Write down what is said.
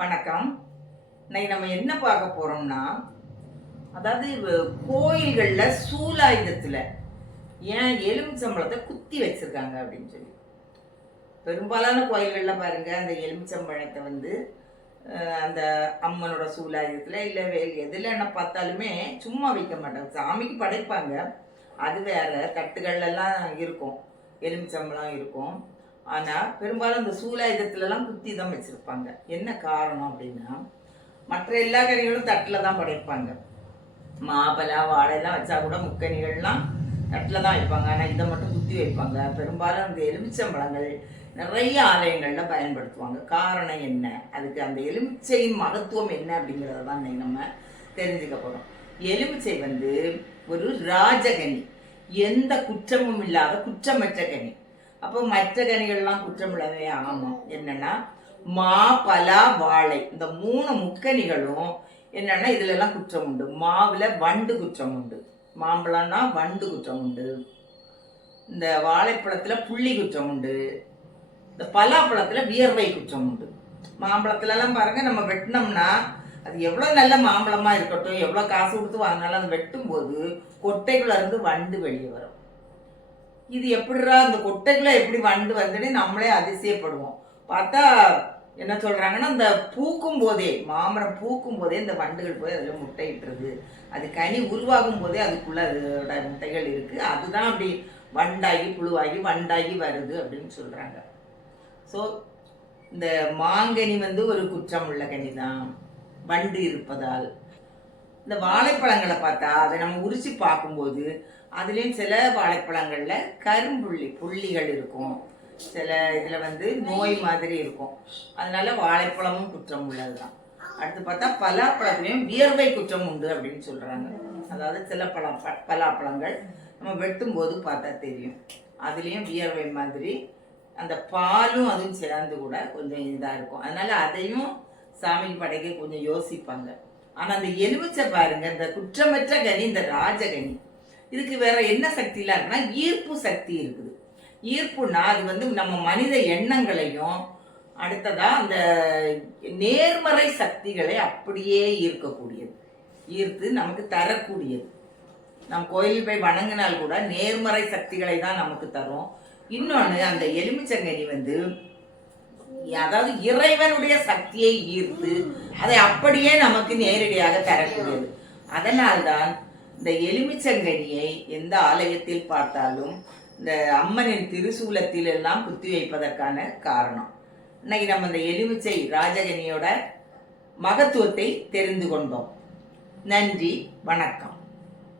வணக்கம். இன்னைக்கு நம்ம என்ன பார்க்க போறோம்னா, அதாவது கோயில்கள்ல சூலாயுதத்துல ஏன் எலுமிச்சம்பழத்தை குத்தி வச்சிருக்காங்க அப்படின்னு சொல்லி. பெரும்பாலான கோயில்கள்ல பாருங்க, அந்த எலுமிச்சம்பழத்தை வந்து அந்த அம்மனோட சூலாயுதத்துல இல்லை வேல் எதில் என்ன பார்த்தாலுமே சும்மா வைக்க மாட்டாங்க. சாமிக்கு படைப்பாங்க, அது வேற. தட்டுகள்லாம் இருக்கும், எலுமிச்சம்பழம் இருக்கும். ஆனால் பெரும்பாலும் இந்த சூலாயுதத்துலலாம் குத்தி தான் வச்சுருப்பாங்க. என்ன காரணம் அப்படின்னா, மற்ற எல்லா கனிகளும் தட்டில் தான் படைப்பாங்க. மாபலா வாழைலாம் வச்சா கூட முக்கனிகள்லாம் தட்டில் தான் வைப்பாங்க. ஆனால் இதை மட்டும் குத்தி வைப்பாங்க. பெரும்பாலும் இந்த எலுமிச்சம்பழங்கள் நிறைய ஆலயங்களில் பயன்படுத்துவாங்க. காரணம் என்ன, அதுக்கு அந்த எலுமிச்சையின் மகத்துவம் என்ன அப்படிங்கிறத தான் நம்ம தெரிஞ்சுக்க போகிறோம். எலுமிச்சை வந்து ஒரு ராஜகனி, எந்த குற்றமும் இல்லாத குற்றமற்ற கனி. அப்போ மற்ற கனிகள்லாம் குற்றம் இல்லவே ஆமாம். என்னன்னா மா பலா வாழை, இந்த 3 முக்கனிகளும் என்னன்னா இதுல எல்லாம் குற்றம் உண்டு. மாவுல வண்டு குற்றம் உண்டு, மாம்பழம்னா வண்டு குற்றம் உண்டு. இந்த வாழைப்பழத்துல புள்ளி குற்றம் உண்டு. இந்த பலாப்பழத்துல வியர்வை குற்றம் உண்டு. மாம்பழத்துல எல்லாம் பாருங்க, நம்ம வெட்டினோம்னா அது எவ்வளவு நல்ல மாம்பழமா இருக்கட்டும், எவ்வளவு காசு கொடுத்து வாங்கினாலும் அது வெட்டும் போது கொட்டைக்குள்ள இருந்து வண்டு வெளியே வரும். இது எப்படிரா அந்த கொட்டைக்குள்ள எப்படி வண்டு வந்துன்னு நம்மளே அதிசயப்படுவோம். பார்த்தா என்ன சொல்றாங்கன்னா, இந்த பூக்கும் போதே, மாமரம் பூக்கும் போதே இந்த வண்டுகள் போய் அதில் முட்டையிட்டுருது. அது கனி உருவாகும் போதே அதுக்குள்ள அதோட முட்டைகள் இருக்கு. அதுதான் அப்படி வண்டாகி புழுவாகி வண்டாகி வருது அப்படின்னு சொல்றாங்க. ஸோ இந்த மாங்கனி வந்து ஒரு குற்றம் உள்ள கனி தான், வண்டு இருப்பதால். இந்த வாழைப்பழங்களை பார்த்தா அதை நம்ம உரிச்சு பார்க்கும்போது அதுலேயும் சில வாழைப்பழங்களில் புள்ளிகள் இருக்கும். சில இதில் வந்து நோய் மாதிரி இருக்கும். அதனால வாழைப்பழமும் குற்றம் உள்ளது தான். அடுத்து பார்த்தா பலாப்பழத்துலேயும் வியர்வை குற்றம் உண்டு அப்படின்னு சொல்கிறாங்க. அதாவது சில பலாப்பழங்கள் நம்ம வெட்டும் போது பார்த்தா தெரியும், அதுலேயும் வியர்வை மாதிரி அந்த பாலும் அதுவும் சேர்ந்து கூட கொஞ்சம் இதாக இருக்கும். அதனால அதையும் சாமிக்கு படைக்க கொஞ்சம் யோசிப்பாங்க. ஆனால் அந்த எலுமிச்சை பாருங்க, இந்த குற்றமற்ற கனி, இந்த ராஜகனி, இதுக்கு வேற என்ன சக்திலாம் இருக்குன்னா ஈர்ப்பு சக்தி இருக்குது. ஈர்ப்புனா அது வந்து நம்ம மனித எண்ணங்களையும், அடுத்ததா அந்த நேர்மறை சக்திகளை அப்படியே ஈர்க்கக்கூடியது, ஈர்த்து நமக்கு தரக்கூடியது. நம் கோயில் போய் வணங்கினால் கூட நேர்மறை சக்திகளை தான் நமக்கு தரும். இன்னொன்று, அந்த எலுமிச்சங்கனி வந்து அதாவது இறைவனுடைய சக்தியை ஈர்த்து அதை அப்படியே நமக்கு நேரடியாக தரக்கூடியது. அதனால்தான் இந்த எலுமிச்சங்கனியை எந்த ஆலயத்தில் பார்த்தாலும் இந்த அம்மனின் திருசூலத்தில் எல்லாம் குத்தி வைப்பதற்கான காரணம். இன்னைக்கு நம்ம இந்த எலுமிச்சை ராஜகனியோட மகத்துவத்தை தெரிந்து கொண்டோம். நன்றி, வணக்கம்.